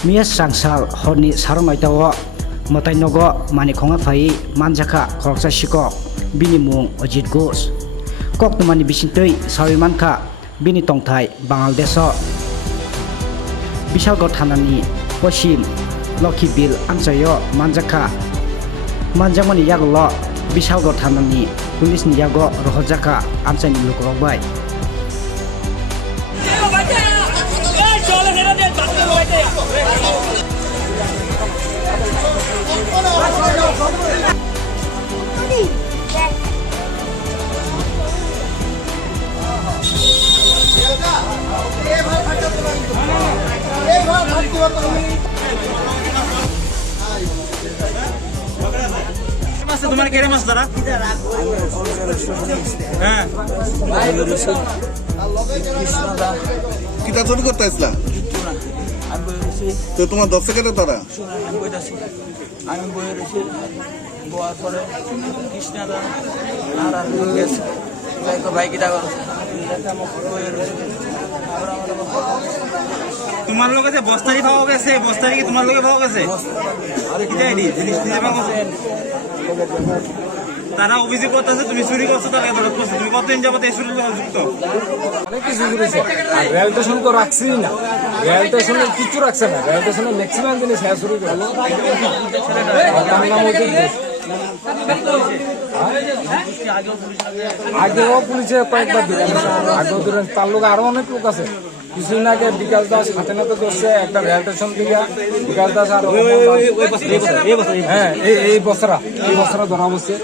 Mia sangsal honi sarong aitawo matai nogo mani khonga phai manjaka khoroksa shikok bini mung Ajit Ghosh kok tumani bisintoi sawi mankha bini tongthai Bangladesh Bishalgarh thanani poshim Lokhi Bill amchayo manjaka manjamani yaglo Bishalgarh thanani pulis ni yago rohjaka amchani lukrokbai তোমার কেড়ে মাছ ধরা হ্যাঁ কিতা শুরু করতে আসলা তো তোমার দর্শকের তারা আমি বইয়ে রয়েছি গোয়ার পরে কৃষ্ণাদা আর গেছে বাইকিটা বইয়ে রয়েছে তোমার লোকে যে বস্তারি পাওয়া গেছে বস্তারি কি তোমার লোকে পাওয়া গেছে তারা অভিযোগ করতেছে তুমি চুরি করছো তাহলে তুমি কতদিন যাবত এই চুরি যুক্ত অনেক কিছু করেছে আর রেল স্টেশন তো রাখছেই না রেল স্টেশনে কিছু রাখছে না রেল স্টেশনে ম্যাক্সিমাম জিনিস হ্যাঁ শুরু করলো তার নাম হচ্ছে আগেও পুলিশে কয়েকবার দিলেন আগেও দিলেন তার লোক আরো অনেক লোক আছে কিছুদিন আগে বিকাশ দাস হাতে নাতে ধরছে একটা রেল স্টেশন থেকে বিকাশ দাস আর হ্যাঁ এই বছরা ধরা বসছে